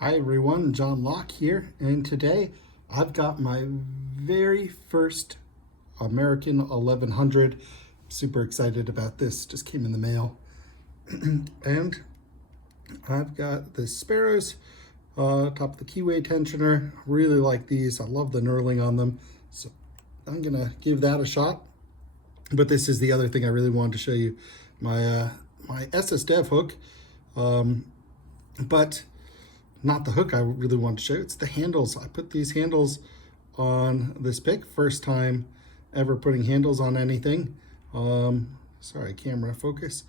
Hi everyone, John Locke here, and today I've got my very first American 1100. Super excited about this, just came in the mail. And I've got the Sparrows, top of the keyway tensioner. Really like these, I love the knurling on them. So I'm gonna give that a shot. But this is the other thing I really wanted to show you, my SS Dev hook. But not the hook I really want to show, it's the handles. I put these handles on this pick, first time ever putting handles on anything. Sorry, camera focus.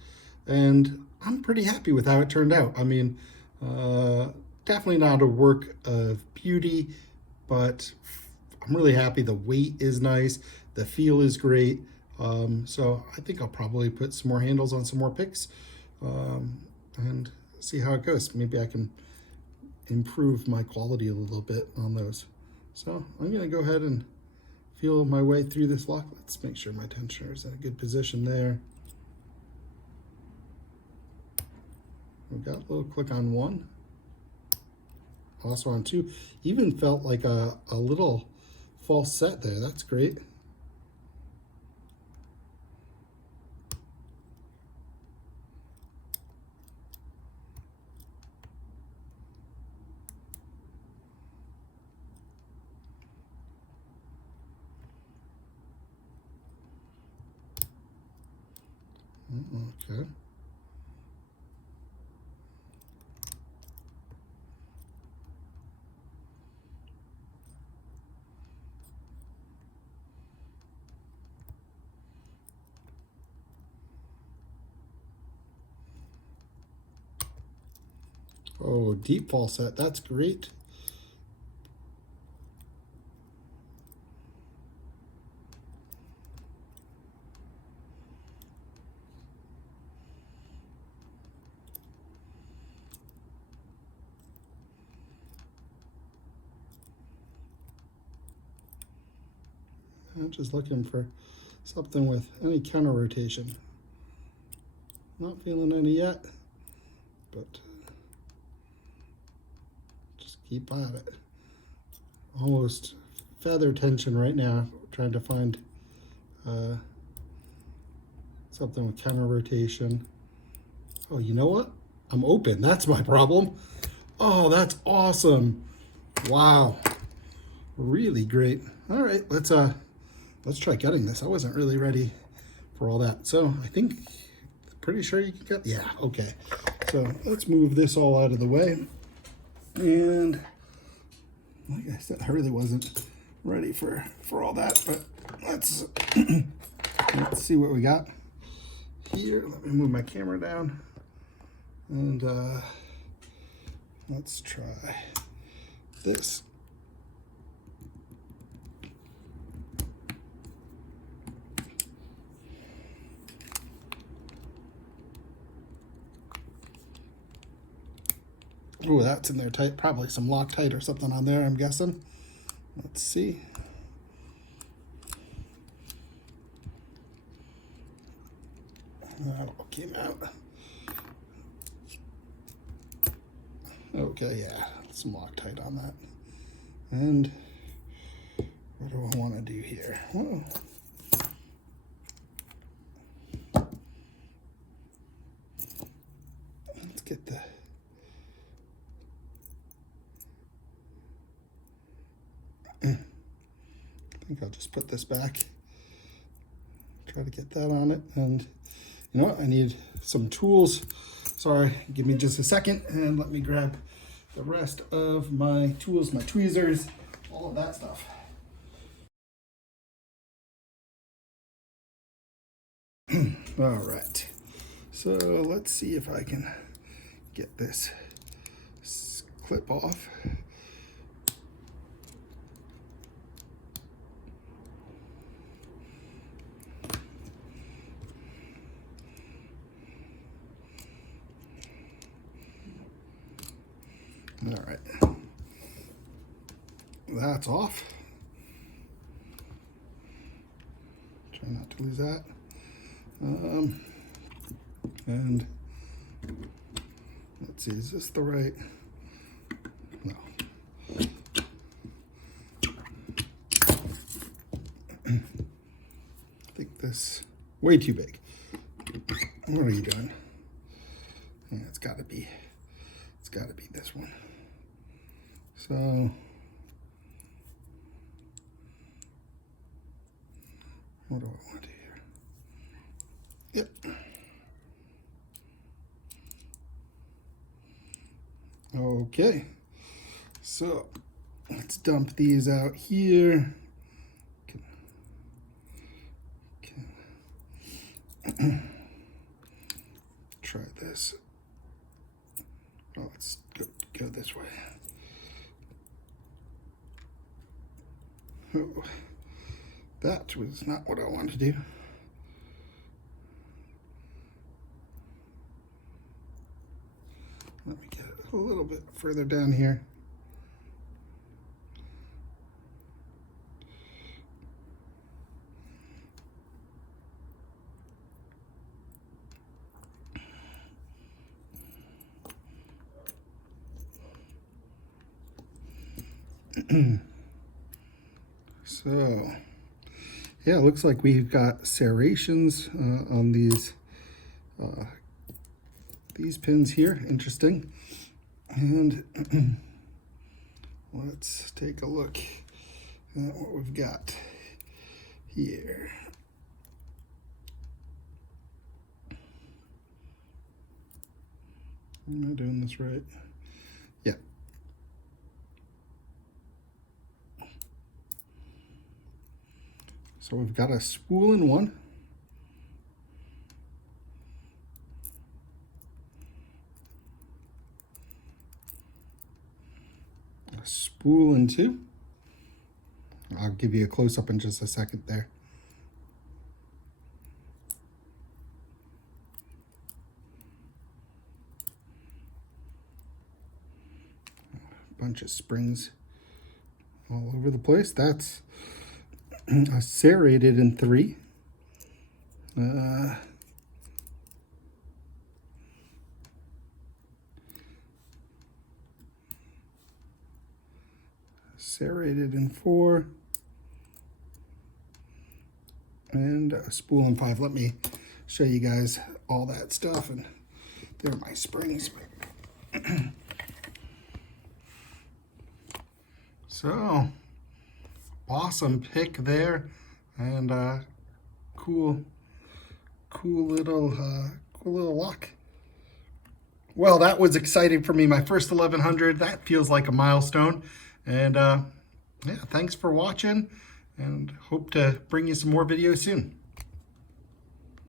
And I'm pretty happy with how it turned out. I mean, definitely not a work of beauty, but I'm really happy. The weight is nice, the feel is great. So I think I'll probably put some more handles on some more picks and see how it goes. Maybe I can improve my quality a little bit on those. So I'm gonna go ahead and feel my way through this lock. Let's make sure my tensioner is in a good position there. We've got a little click on one, also on two. Even felt like a little false set there. That's great. Okay. Oh, deep falset, that's great. I'm just looking for something with any counter rotation. Not feeling any yet, but just keep at it. Almost feather tension right now, trying to find something with counter rotation. Oh, you know what? I'm open. That's my problem. Oh, that's awesome. Wow. Really great. All right, let's try gutting this. I wasn't really ready for all that. So I think, pretty sure you can gut. Yeah, okay. So let's move this all out of the way. And like I said, I really wasn't ready for all that, but let's let's see what we got here. Let me move my camera down, and let's try this. Oh, that's in there tight. Probably some Loctite or something on there, I'm guessing. Let's see. That all came out. Okay, yeah, some Loctite on that. And what do I want to do here? Whoa. Let's get the I think I'll just put this back. Try to get that on it. And you know what? I need some tools. Sorry, give me just a second and let me grab the rest of my tools, my tweezers, all of that stuff. All right. So let's see if I can get this clip off. All right, that's off. Try not to lose that. And let's see, is this the right? No. I think this way too big. What are you doing? Yeah, it's gotta be this one. So what do I want here? Yep. Okay, so let's dump these out here. Try this. Oh, let's go this way. Oh, that was not what I wanted to do. Let me get a little bit further down here. So, yeah, it looks like we've got serrations on these pins here. Interesting. And let's take a look at what we've got here. Am I doing this right? Yeah. So we've got a spool in one. A spool in two. I'll give you a close-up in just a second there. A bunch of springs all over the place. That's serrated in three. Serrated in four. And a spool in five. Let me show you guys all that stuff. And there are my springs. So, awesome pick there, and cool little lock. Well, that was exciting for me. My first 1100. That feels like a milestone. And yeah, thanks for watching, and hope to bring you some more videos soon.